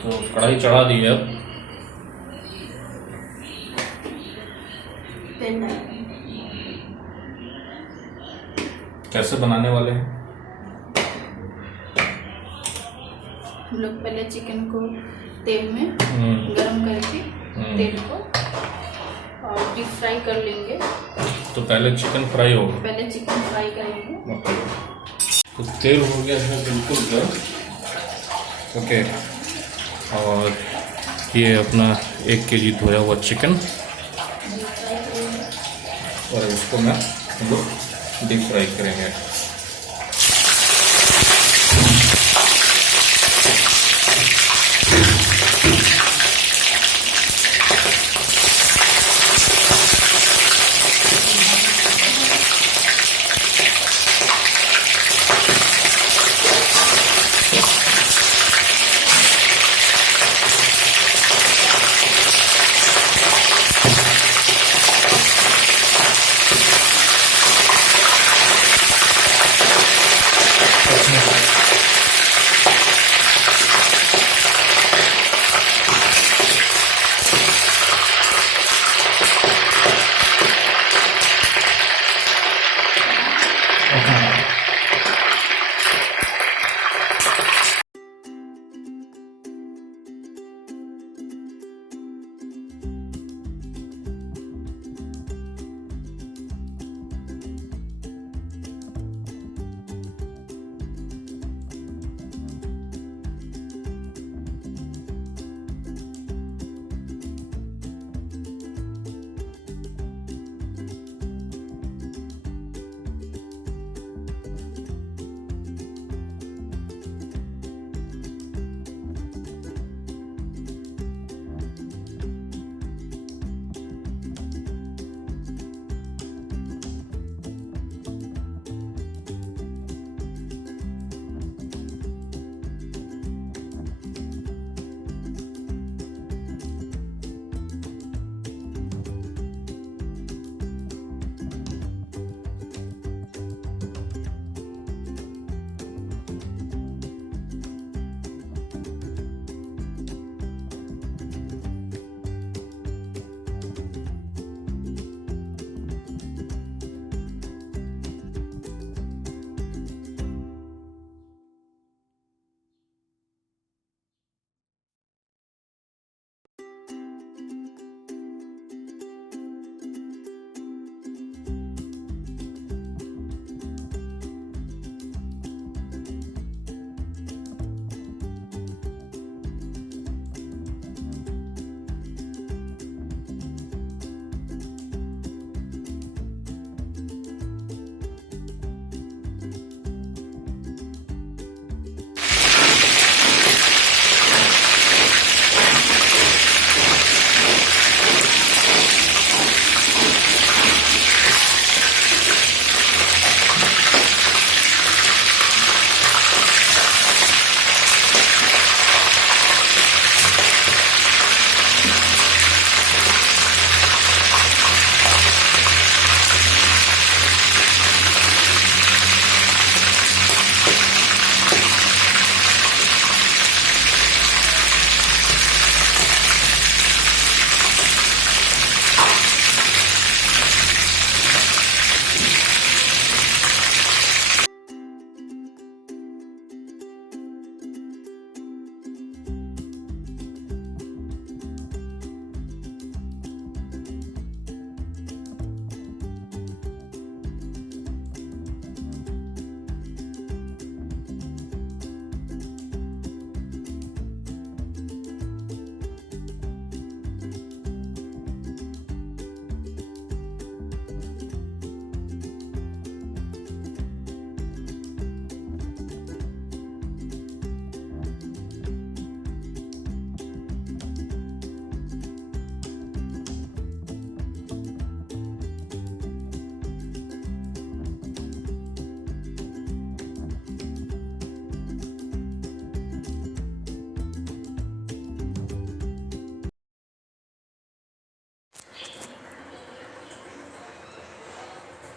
तो कढ़ाई चढ़ा दी है अब। कैसे बनाने वाले हैं हम लोग? पहले चिकन को तेल में गरम करके तेल को और डीप फ्राई कर लेंगे। तो पहले चिकन फ्राई होगा? पहले चिकन फ्राई करेंगे। ओके। तो तेल हो गया है बिल्कुल गर्म। ओके। और ये अपना 1 kg धोया हुआ चिकन, और इसको हम लोग डीप फ्राई करेंगे।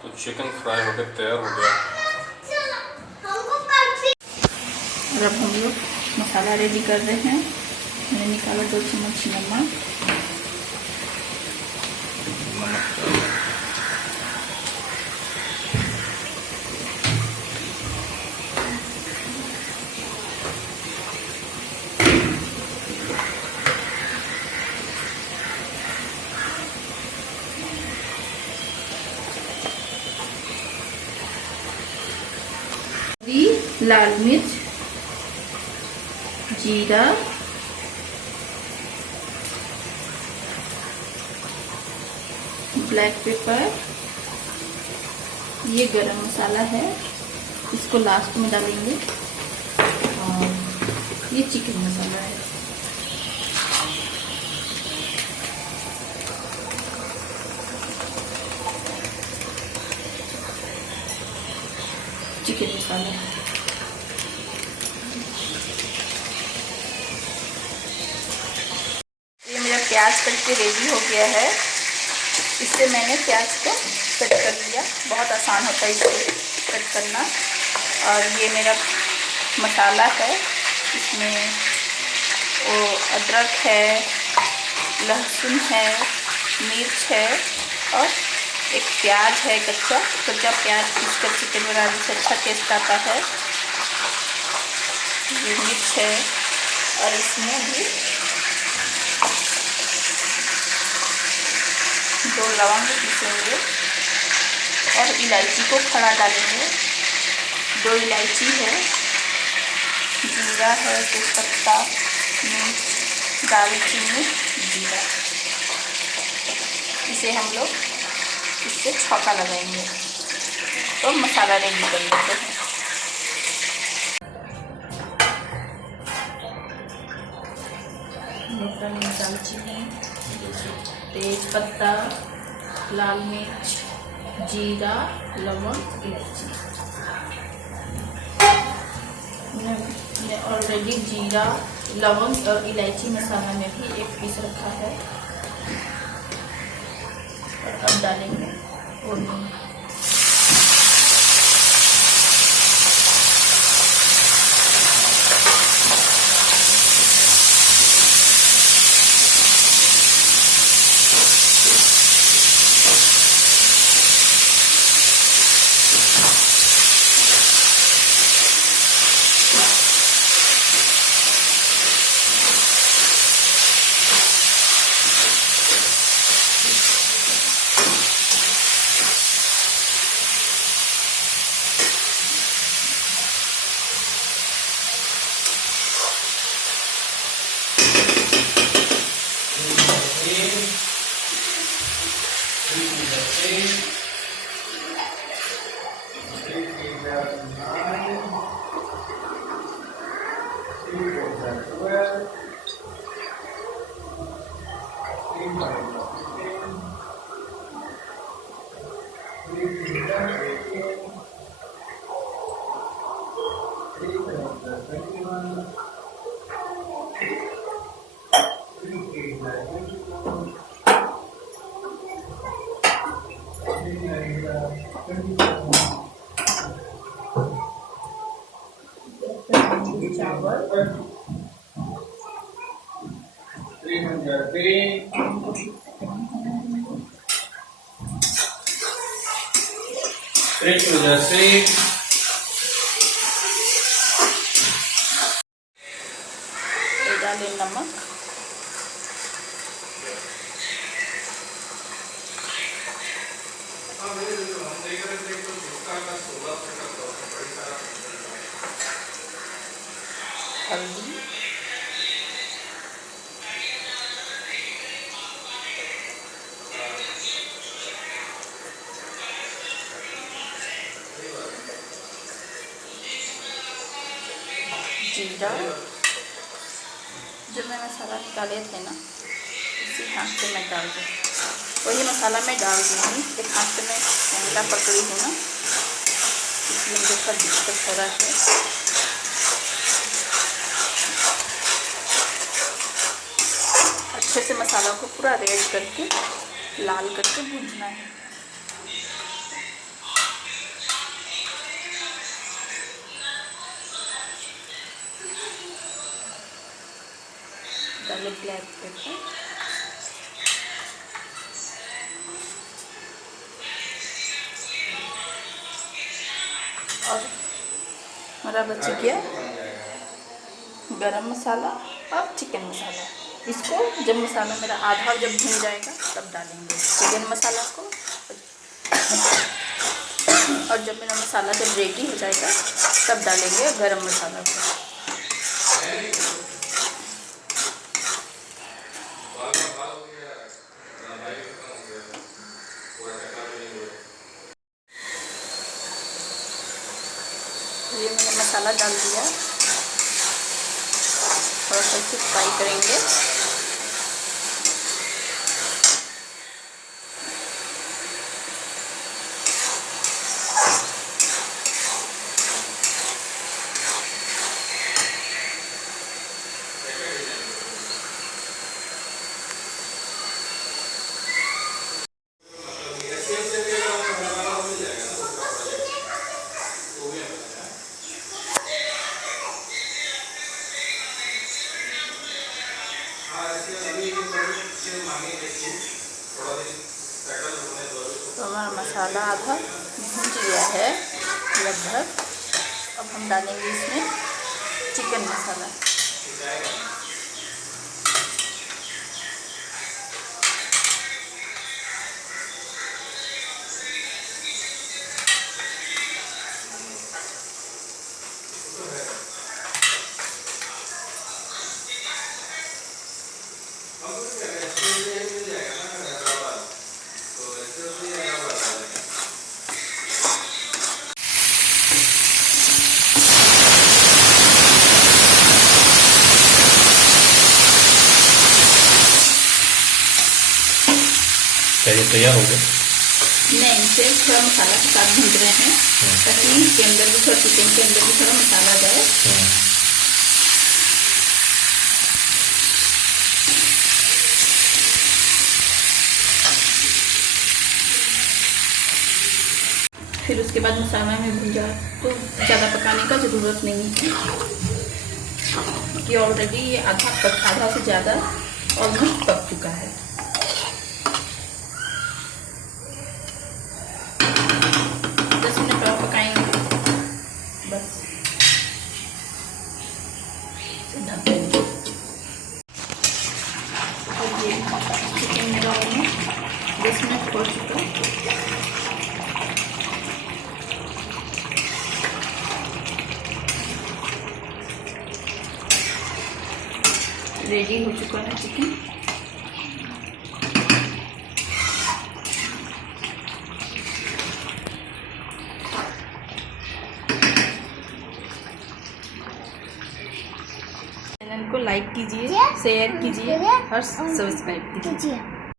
तो चिकन फ्राई होकर तैयार हो गया। और अब हम लोग मसाला रेडी कर रहे हैं। मैंने निकाला 2 चम्मच नमक, लाल मिर्च, जीरा, ब्लैक पेपर, ये गरम मसाला है, इसको लास्ट में डालेंगे, और ये चिकन मसाला है। चिकन मसाला ये मेरा प्याज कट के रेडी हो गया है। इससे मैंने प्याज को कट कर लिया, बहुत आसान होता है इसको कट करना। और ये मेरा मसाला है, इसमें वो अदरक है, लहसुन है, मिर्च है, और एक प्याज है, कच्चा प्याज इसका चिकन बनाने से अच्छा टेस्ट आता है। ये मिर्च है, और इसमें भी 2 लौंग पीसेंगे और इलायची को खड़ा डालेंगे। 2 इलायची है, जीरा है, तेजपत्ता, मिर्च, दालचीनी, जीरा। इसे हम लोग इससे छौंका लगाएंगे, तो मसाला रेडी कर लेते हैं। दालचीनी, तेजपत्ता, लाल मिर्च, जीरा, लवंग, इलायची। मैंने ऑलरेडी जीरा, लवंग और इलायची मसाला में भी एक पीस रखा है। और अब डालेंगे ओनियन। डालें नमक, हल्दी, जीरा। जब मैं मसाला निकाले थे ना, इसी हाथ से मैं डाल दूँ, वही मसाला मैं डाल दूँगी। एक हाथ से मैं कैमरा पकड़ी हूँ ना, इसलिए मुझे थोड़ा दिक्कत हो रहा है। अच्छे से मसाला को पूरा रेड करके, लाल करके भूनना है। गार्लिक ऐड करते हैं। और हमारा बच गया गरम मसाला और चिकन मसाला। इसको जब मसाला मेरा आधा जब भून जाएगा तब डालेंगे चिकन मसाला को। और जब मेरा मसाला जब रेडी हो जाएगा तब डालेंगे गरम मसाला को। ये मैंने मसाला डाल दिया, थोड़ा सा इसे फ्राई करेंगे। तो हमारा मसाला आधा भून गया है लगभग। अब हम डालेंगे इसमें चिकन मसाला। क्या ये तैयार हो गया? नहीं, सिर्फ थोड़ा मसाला के साथ भून रहे हैं ताकि इसके अंदर भी थोड़ा, चिकन के अंदर भी थोड़ा मसाला जाए। फिर उसके बाद मसाला में भून जाए तो ज़्यादा पकाने का ज़रूरत नहीं है कि ऑलरेडी ये आधा से ज़्यादा ऑलमोस्ट पक चुका है। 10 मिनट और पकाएंगे बस। ढक देंगे। और ये चिकन मेरा 10 मिनट हो चुका। रेडी हो चुका है चिकन। चैनल को लाइक कीजिए, शेयर कीजिए और सब्सक्राइब कीजिए।